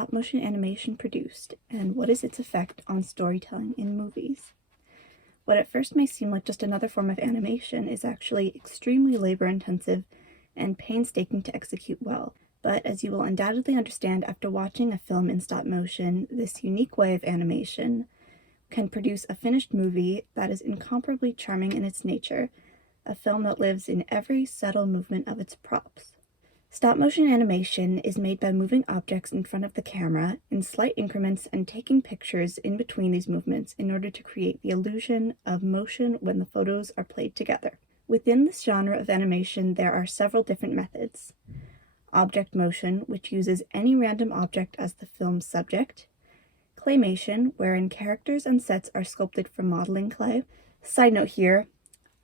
stop-motion animation produced, and what is its effect on storytelling in movies? What at first may seem like just another form of animation is actually extremely labor-intensive and painstaking to execute well. But as you will undoubtedly understand after watching a film in stop motion, this unique way of animation can produce a finished movie that is incomparably charming in its nature, a film that lives in every subtle movement of its props. Stop-motion animation is made by moving objects in front of the camera in slight increments and taking pictures in between these movements in order to create the illusion of motion when the photos are played together. Within this genre of animation, there are several different methods. Object motion, which uses any random object as the film's subject. Claymation, wherein characters and sets are sculpted from modeling clay. Side note here,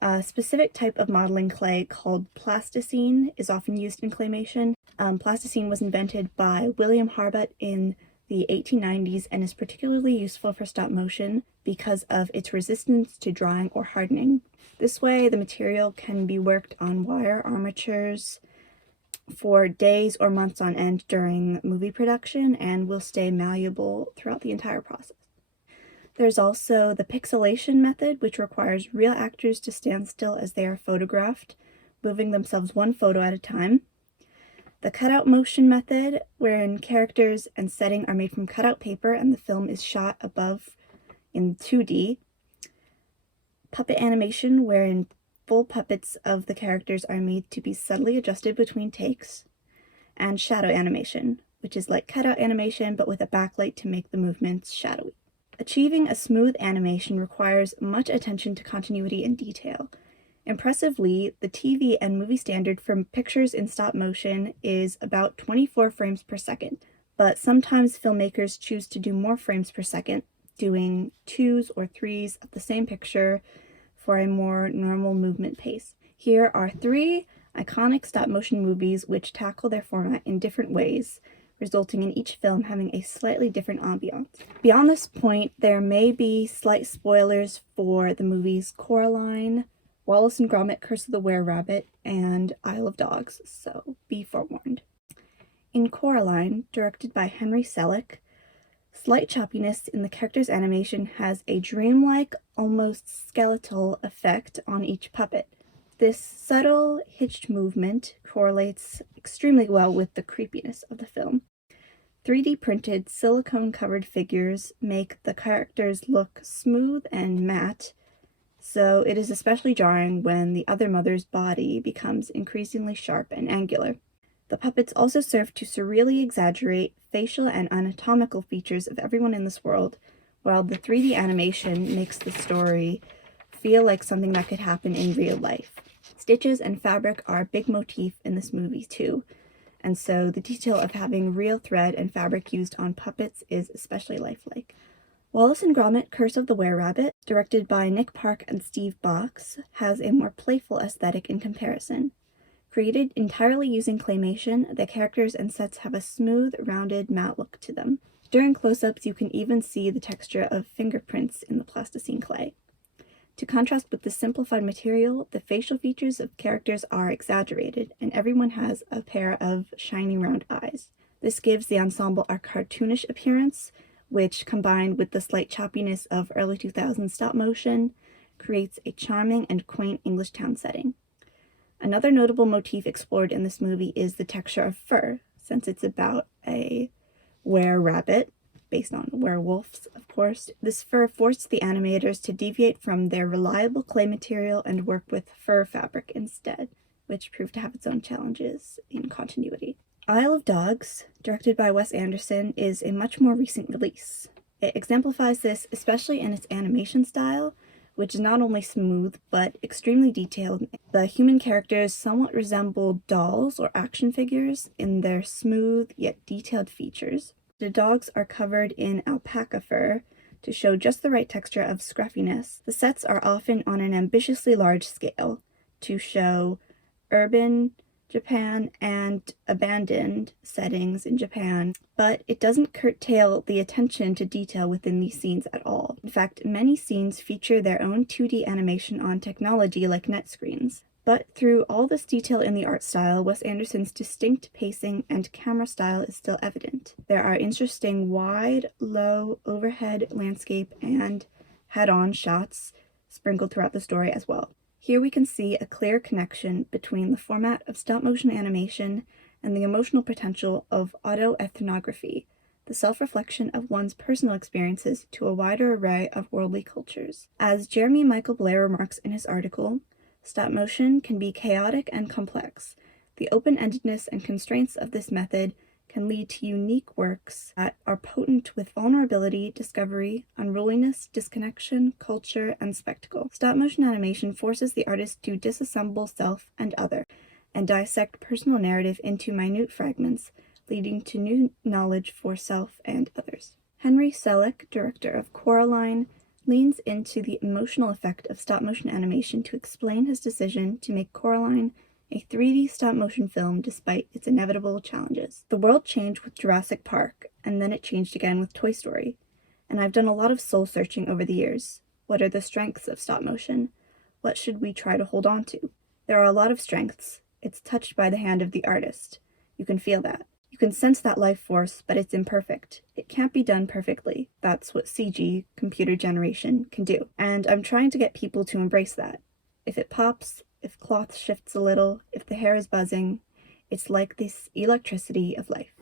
a specific type of modeling clay called plasticine is often used in claymation. Plasticine was invented by William Harbut in the 1890s and is particularly useful for stop motion because of its resistance to drying or hardening. This way, the material can be worked on wire armatures for days or months on end during movie production and will stay malleable throughout the entire process. There's also the pixelation method, which requires real actors to stand still as they are photographed, moving themselves one photo at a time. The cutout motion method, wherein characters and setting are made from cutout paper and the film is shot above in 2D. Puppet animation, wherein full puppets of the characters are made to be subtly adjusted between takes. And shadow animation, which is like cutout animation but with a backlight to make the movements shadowy. Achieving a smooth animation requires much attention to continuity and detail. Impressively, the TV and movie standard for pictures in stop motion is about 24 frames per second, but sometimes filmmakers choose to do more frames per second, doing 2s or 3s of the same picture for a more normal movement pace. Here are 3 iconic stop motion movies which tackle their format in different ways, resulting in each film having a slightly different ambiance. Beyond this point, there may be slight spoilers for the movies Coraline, Wallace and Gromit, Curse of the Were-Rabbit, and Isle of Dogs, so be forewarned. In Coraline, directed by Henry Selick, slight choppiness in the character's animation has a dreamlike, almost skeletal effect on each puppet. This subtle, hitched movement correlates extremely well with the creepiness of the film. 3D printed, silicone-covered figures make the characters look smooth and matte, so it is especially jarring when the other mother's body becomes increasingly sharp and angular. The puppets also serve to surreally exaggerate facial and anatomical features of everyone in this world, while the 3D animation makes the story feel like something that could happen in real life. Stitches and fabric are a big motif in this movie too, and so the detail of having real thread and fabric used on puppets is especially lifelike. Wallace and Gromit, Curse of the Were-Rabbit, directed by Nick Park and Steve Box, has a more playful aesthetic in comparison. Created entirely using claymation, the characters and sets have a smooth, rounded, matte look to them. During close-ups, you can even see the texture of fingerprints in the plasticine clay. To contrast with the simplified material, the facial features of characters are exaggerated, and everyone has a pair of shiny round eyes. This gives the ensemble a cartoonish appearance, which, combined with the slight choppiness of early 2000s stop motion, creates a charming and quaint English town setting. Another notable motif explored in this movie is the texture of fur, since it's about a were-rabbit, based on werewolves, of course. This fur forced the animators to deviate from their reliable clay material and work with fur fabric instead, which proved to have its own challenges in continuity. Isle of Dogs, directed by Wes Anderson, is a much more recent release. It exemplifies this especially in its animation style, which is not only smooth, but extremely detailed. The human characters somewhat resemble dolls or action figures in their smooth yet detailed features. The dogs are covered in alpaca fur to show just the right texture of scruffiness. The sets are often on an ambitiously large scale to show urban Japan and abandoned settings in Japan, but it doesn't curtail the attention to detail within these scenes at all. In fact, many scenes feature their own 2D animation on technology like net screens. But through all this detail in the art style, Wes Anderson's distinct pacing and camera style is still evident. There are interesting wide, low, overhead landscape and head-on shots sprinkled throughout the story as well. Here we can see a clear connection between the format of stop-motion animation and the emotional potential of autoethnography, the self-reflection of one's personal experiences to a wider array of worldly cultures. As Jeremy Michael Blair remarks in his article, stop-motion can be chaotic and complex. The open-endedness and constraints of this method can lead to unique works that are potent with vulnerability, discovery, unruliness, disconnection, culture, and spectacle. Stop-motion animation forces the artist to disassemble self and other, and dissect personal narrative into minute fragments, leading to new knowledge for self and others. Henry Selick, director of Coraline, leans into the emotional effect of stop-motion animation to explain his decision to make Coraline a 3D stop-motion film despite its inevitable challenges. The world changed with Jurassic Park, and then it changed again with Toy Story. And I've done a lot of soul-searching over the years. What are the strengths of stop-motion? What should we try to hold on to? There are a lot of strengths. It's touched by the hand of the artist. You can feel that. You can sense that life force, but it's imperfect. It can't be done perfectly. That's what CG, computer generation, can do. And I'm trying to get people to embrace that. If it pops, if cloth shifts a little, if the hair is buzzing, it's like this electricity of life.